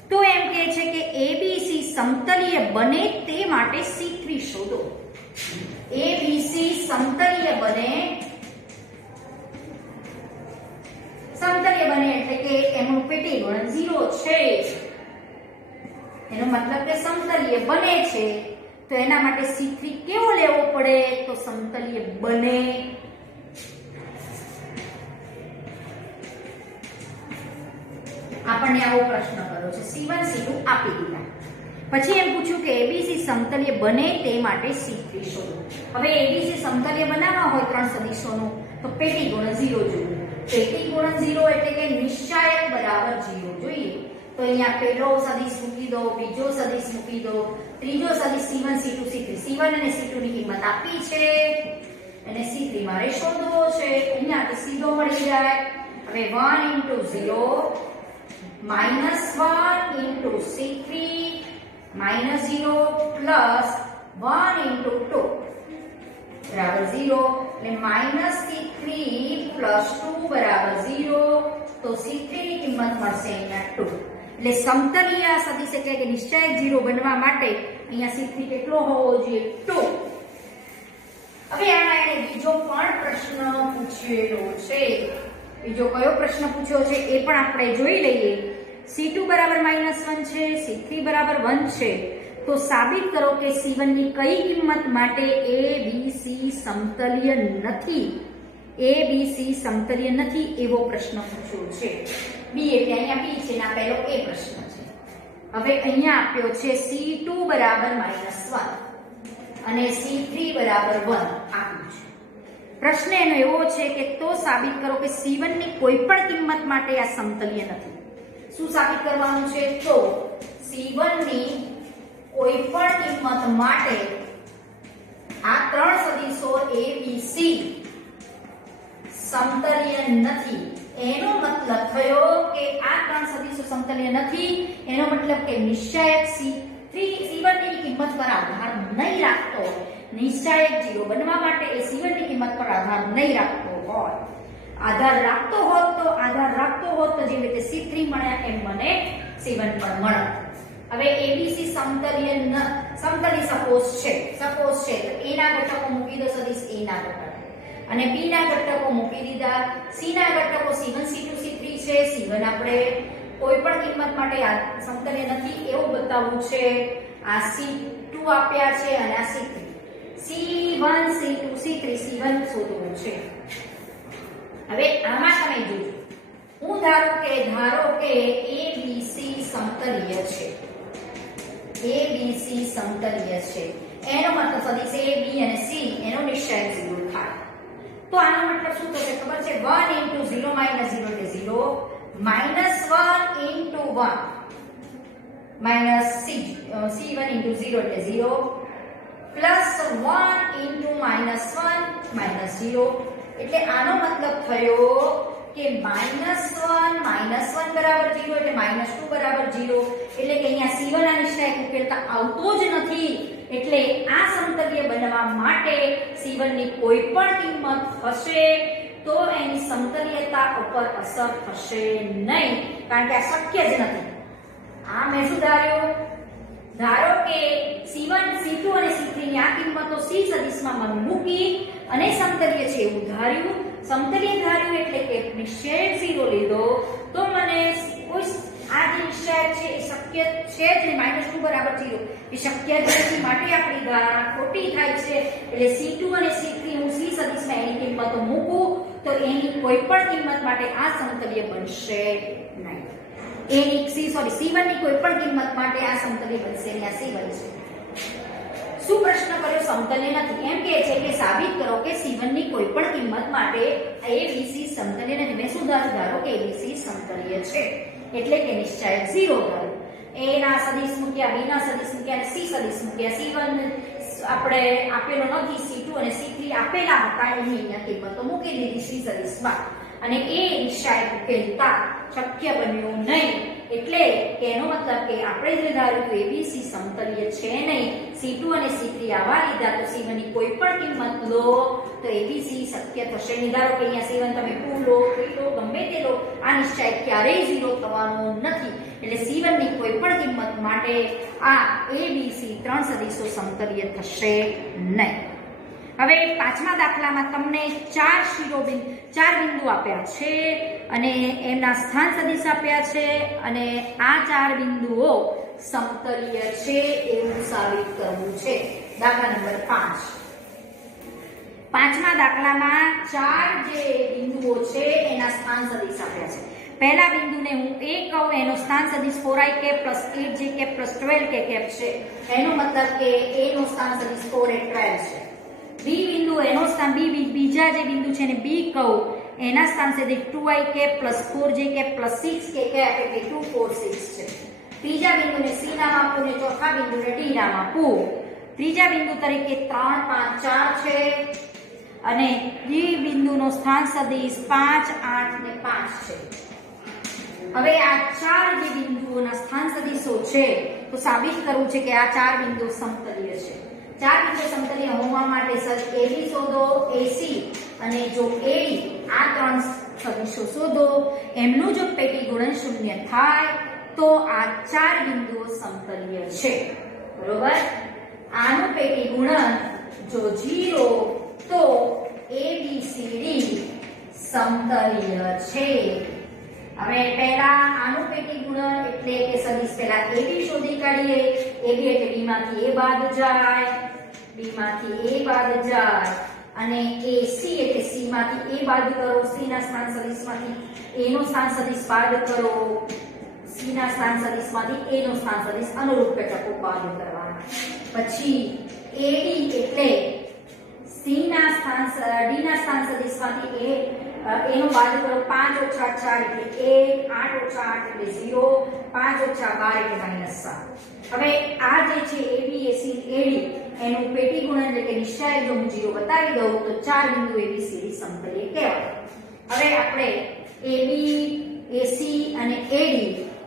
તો એમ કહે છે કે abc સમતલીય બને તે માટે c3 શોધો. abc સમતલીય બને એટલે કે એનું પેટી ગુણન 0 છે. એનો મતલબ કે સમતલીય બને છે, તો એના માટે C3 કેવો લેવો પડે? તો સમતલીય બને. આપણને આવો પ્રશ્ન કર્યો છે, C1 C2 આપી દીધા, પછી એમ પૂછ્યું કે ABC સમતલીય બને તે માટે C3 શોધો. હવે ABC સમતલીય બનાવવા હોય ત્રણ સદિશોનું તો પેટી ગુણન 0 જોઈએ. પેટી ગુણન 0 એટલે કે નિશ્ચાયક બરાબર 0 જોઈએ. તો અહીંયા પહેલો સદિશ મૂકી દો, બીજો સદિશ મૂકી દો, ત્રીજો સદિશ C1 C2 C3. C1 અને C2 ની કિંમત આપી છે અને C3 મારે શોધવો છે. અહીંયા સીધો મળી જાય. હવે 1 * 0 -1 into C3 -0 plus 1 into 2 बराबर 0. એટલે -C3 plus 2 बराबर 0. તો C3 ની કિંમત મળશે અહીંયા 2. એટલે સમતલીય સદિશ એટલે કે નિશ્ચાયક 0 બનવા માટે અહીંયા C3 કેટલો હોવો જોઈએ? 2. હવે આમાં એને બીજો પણ પ્રશ્ન પૂછેલો છે. બીજો કયો પ્રશ્ન પૂછ્યો છે એ પણ આપણે જોઈ લઈએ. C2 બરાબર -1 છે, C3 બરાબર 1 છે, તો સાબિત કરો કે C1 ની કઈ કિંમત માટે ABC સમતલીય નથી. ABC સમતલીય નથી એવો પ્રશ્ન પૂછ્યો છે. B એટલે અહીંયા B છે ના પહેલો એ પ્રશ્ન છે. હવે અહીંયા આપ્યો છે C2 બરાબર -1 અને C3 બરાબર 1 આપ્યું છે. પ્રશ્ન એનો એવો છે કે તો સાબિત કરો કે C1 ની કોઈ પણ કિંમત માટે આ સમતલીય નથી. શું સાબિત કરવાનું છે? તો C1 ની કોઈ પણ કિંમત માટે આ ત્રણ સદિશો ABC સમતલીય નથી. એનો મતલબ થયો કે આ ત્રણ સદિશો સમતલીય નથી. એનો મતલબ કે નિશ્ચાયક C1 ની કિંમત પર આધાર નહીં રાખતો. નિશ્ચાયક 0 બનવા માટે એ C1 ની કિંમત પર આધાર નહીં રાખતો હોય. આધાર રાખતો હોત તો જેવી રીતે C3 મળ્યા એમ મને C1 પણ મળે. હવે ABC સમતલીય સપોઝ છે તો A ના ઘટકો મૂકી દો સદિશ A ના ઘટકો અને B ના ઘટકો મૂકી દીધા. C ના ઘટકો C1 C2 C3 છે. C1 આપણે કોઈ પણ કિંમત માટે આ સમતલીય નથી એવું બતાવવું છે. આ C2 આપ્યા છે અને આ C3. C1 C2 C3 C1 શોધવું છે. હવે આમાં તમે જોજો, હું ધારો કે ABC સમતલીય છે. ABC સમતલીય છે એનો મતલબ સદિશ A B અને C એનો નિશ્ચાયક 0 થાય. તો આનો મતલબ શું થશે ખબર છે? 1 * 0 - 0 એટલે 0 -1 * 1 C1 * 0 એટલે 0 પ્લસ 1 * -1 -0. એટલે આનો મતલબ થયો કે -1 બરાબર 0 એટલે -2 બરાબર 0. એટલે કે અહીંયા C1 ના નિશ્ચાયક ઉકેલતા આવતો જ નથી. એટલે આ સમતલીય બનવા માટે C1 ની કોઈ પણ કિંમત હશે તો એની સમતલીયતા ઉપર અસર થશે નહીં, કારણ કે આ શક્ય જ નથી. આ મેં શું ધારો કે C1 C2 અને C3 ની આ કિંમતો C સદિશમાં મૂકી અને સમતલીય છે એવું ધાર્યું. સમતલીય ધાર્યું એટલે કે નિશ્ચાયક 0 લીધો તો મને કોઈ આ જે નિશ્ચાયક છે એ શક્ય છે જ નહીં. -2 બરાબર 0 એ શક્ય જ નથી. માટે આપણી ધારણા ખોટી થાય છે. એટલે C2 અને C3 હું C સદિશમાં એની કિંમતો મૂકું તો એની કોઈ પણ કિંમત માટે આ સમતલીય બનશે નહીં. C1 ની કોઈ પણ કિંમત માટે આ સમતલીય બનશે નહીં. આ C બનશે. શું પ્રશ્ન કર્યો? સમતલીય નથી. એમ કહે છે કે સાબિત કરો કે C1 ની કોઈ પણ કિંમત માટે ABC સમતલીય નથી. મેં શું ધારો કે ABC સમતલીય છે એટલે કે નિશ્ચાયક 0 ધારો. A ના સદિશ મૂક્યા, B ના સદિશ મૂક્યા અને C સદિશ મૂક્યા. C1 આપણે આપેલો નથી, C2 અને C3 આપેલા હતા એની અહીંયા કિંમતો મૂકી દીધી C સદિશમાં અને એ નિશ્ચાયક ઉકેલતા શક્ય બન્યું નહીં. એટલે કે એનો મતલબ કે આપણે જે ધાર્યું કે ABC સમતલીય છે નહીં, C2 અને C3 આવા લીધા તો C1 ની કોઈ પણ કિંમત લો તો ABC શક્ય થશે નહીં. ધારો કે અહીંયા C1 તમે 2 લો 3 લો ગમે તે લો, આ નિશ્ચાયક ક્યારેય 0 થવાનો નથી. એટલે C1 ની કોઈ પણ કિંમત માટે આ ABC ત્રણ સદિશો સમતલીય થશે નહીં. હવે પાંચમા દાખલામાં તમને ચાર બિંદુ આપ્યા છે અને એમના સ્થાન સદિશ આપ્યા છે અને આ ચાર બિંદુઓ સમતલીય છે એવું સાબિત કરવું છે. દાખલા નંબર 5. પાંચમા દાખલામાં 4 જે બિંદુઓ છે એના સ્થાન સદિશ આપ્યા છે. પહેલા બિંદુને હું A કહું, એનો સ્થાન સદિશ 4ik + 8jk + 12k છે. એનો મતલબ કે A નો સ્થાન સદિશ 4a 12 છે. B બિંદુ એનો સ્થાન બીજા જે બિંદુ છે ને B કહું, એના સ્થાન સદિશ 2ik + 4jk + 6k એટલે કે 2 4 6 છે. ત્રીજા બિંદુને C નામ આપું ને ચોથા બિંદુને D નામ આપું. ત્રીજા બિંદુ તરીકે 3 5 4 છે અને D બિંદુનો સ્થાન સદિશ 5 8 ને 5 છે. હવે આ 4 જે બિંદુઓના સ્થાન સદિશો છે તો સાબિત કરવું છે કે આ 4 બિંદુઓ સમતલીય છે. 4 બિંદુઓ સમતલીય હોવા માટે સર AB શોધો, AC અને જો AD આ 3 સદિશો શોધો, એમનું જો પેટી ગુણન શૂન્ય થાય તો આ 4 બિંદુઓ સમતલીય છે. બરોબર? આનું પેટી ગુણન જો 0 તો ABCD સમતલીય છે. હવે પહેલા આનું પેટી ગુણન એટલે કે સદિશ પહેલા AB શોધી કાઢીએ. AB એટલે B માંથી A બાદ જાય, B માંથી A બાદ જાય અને AC એટલે C માંથી A બાદ કરો, C ના સ્થાન સદિશમાંથી A નો સ્થાન સદિશ બાદ કરો, C ના સ્થાન સદિશમાંથી A નો સ્થાન સદિશ અનુરૂપ ઘટકો બાદ કરવાના. પછી AD એટલે D ના સ્થાન સદિશમાંથી A નો બાદ કરો. 5 - 4 એટલે 1, 8 - 8 એટલે 0, 5 - 12 એટલે -7. હવે આ જે છે AB AC AD એનું પેટી ગુણન એટલે કે નિશ્ચય જો હું 0 બતાવી દઉં તો 4 બિંદુ ABCD સમતલીય કહેવાય. હવે આપણે AB AC અને AD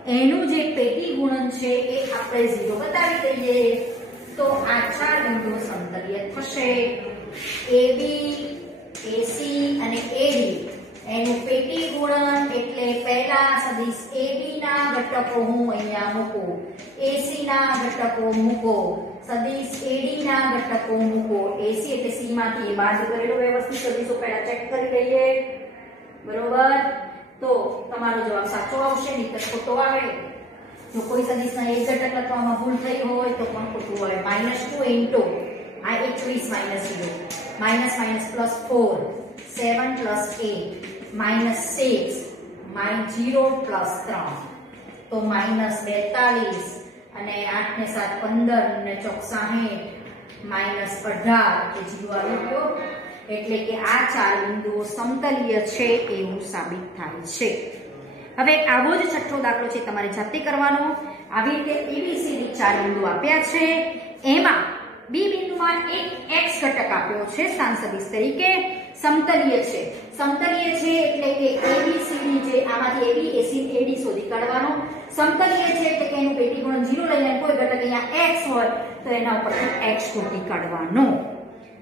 એનું જે પેટી ગુણન છે એ આપણે 0 બતાવી દઈએ તો આ 4 બિંદુઓ સમતલીય થશે. AB AC અને AD એનું પેટી ગુણન એટલે પહેલા સદિશ AB ના ઘટકો હું અહીંયા મૂકું, AC ના ઘટકો મૂકો, સદિશ AD ના ઘટકો મૂકો. AC એટલે C માંથી A બાદ કરેલો વ્યવસ્થિત સદિશો પહેલા ચેક કરી લઈએ. બરોબર? તો તમારો જવાબ સાચો આવશે, નહીતર ખોટો આવે. જો કોઈ સદિશના એક ઘટક લખવામાં ભૂલ થઈ હોય તો પણ ખોટું આવે. -2 ઇન્ટુ આ 21 - 0 minus minus plus 4 7 plus 8 minus 6 -0 plus 3 તો -42 અને 8 ને 7 15 ને 4 60 -18 એ 0 આવી ગયો. એટલે કે આ 4 બિંદુઓ સમતલીય છે એવું સાબિત થાય છે. હવે આવો જ છઠ્ઠો દાખલો છે તમારે જાતે કરવાનો. આવી રીતે ABCD 4 બિંદુ આપ્યા છે. એમાં B બિંદુમાં એક x ઘટક આપ્યો છે સ્થાન સદિશ તરીકે, સમતલીય છે. સમતલીય છે એટલે કે ABCD જે આમાંથી AB AC AD શોધી કાઢવાનો. સમતલીય છે એટલે કે એનું પેટી ગુણન 0 લઈને કોઈ ઘટક અહીંયા x હોય તો એના ઉપરથી x શોધી કાઢવાનો.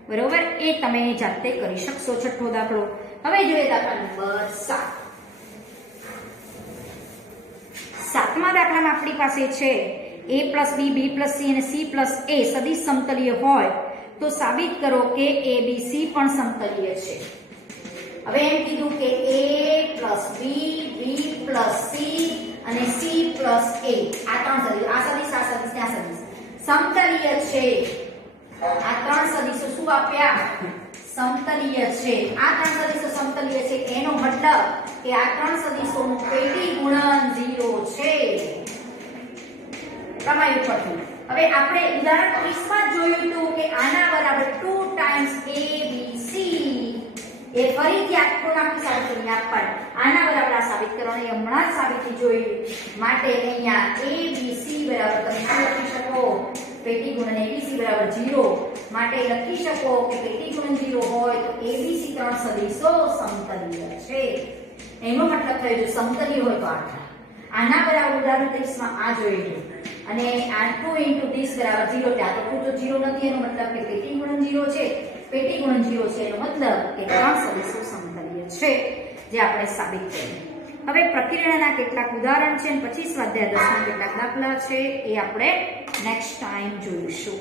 બરોબર? એ તમે જાતે કરી શકશો છઠ્ઠો દાખલો. હવે જોઈએ દાખલા નંબર 7. સાતમા દાખલામાં આપણી પાસે છે A + B, B + C અને C + A સદિશ સમતલીય હોય તો સાબિત કરો કે ABC પણ સમતલીય છે. હવે એમ કીધું કે A + B, B + C અને C + A આ 3 સદિશ, આ સદિશ, આ સદિશ, આ સદિશ સમતલીય છે. આ 3 સદિશો શું આપ્યા? સમતલીય છે. આ 3 સદિશો સમતલીય છે એનો મતલબ કે આ 3 સદિશોનું પેટી ગુણન 0 છે. તમારી ઉપરથી હવે આપણે ઉદાહરણ 30 માં જોયું હતું કે આના બરાબર 2 ટાઈમ્સ ABC એ ફરીથી આખો નાખી સાબિતી આપવાનું. આના બરાબર આ સાબિત કરવાનું હમણાં જ સાબિતી જોઈ માટે અહીંયા ABC બરાબર તમે શું લખી શકો? પેટી ગુણન ABC બરાબર 0 માટે લખી શકો કે પેટી ગુણન 0 હોય તો ABC 3 સદિશો સમતલીય છે. એનો મતલબ થયો જો સમતલીય હોય તો આ થાય. આના બરાબર ઉદાહરણ 30 માં આ જોઈશું અને આ 2 * this બરાબર 0 ત્યાં તો 2 તો 0 નથી એનો મતલબ કે પેટી ગુણન 0 છે. પેટી ગુણન 0 છે એનો મતલબ કે 3 સદિશો સમતલીય છે જે આપણે સાબિત કર્યું. હવે પ્રક્રિયાના કેટલાક ઉદાહરણ છે અને પછી સ્વાધ્યાય 10 ના કેટલાક દાખલા છે એ આપણે નેક્સ્ટ ટાઈમ જોઈશું.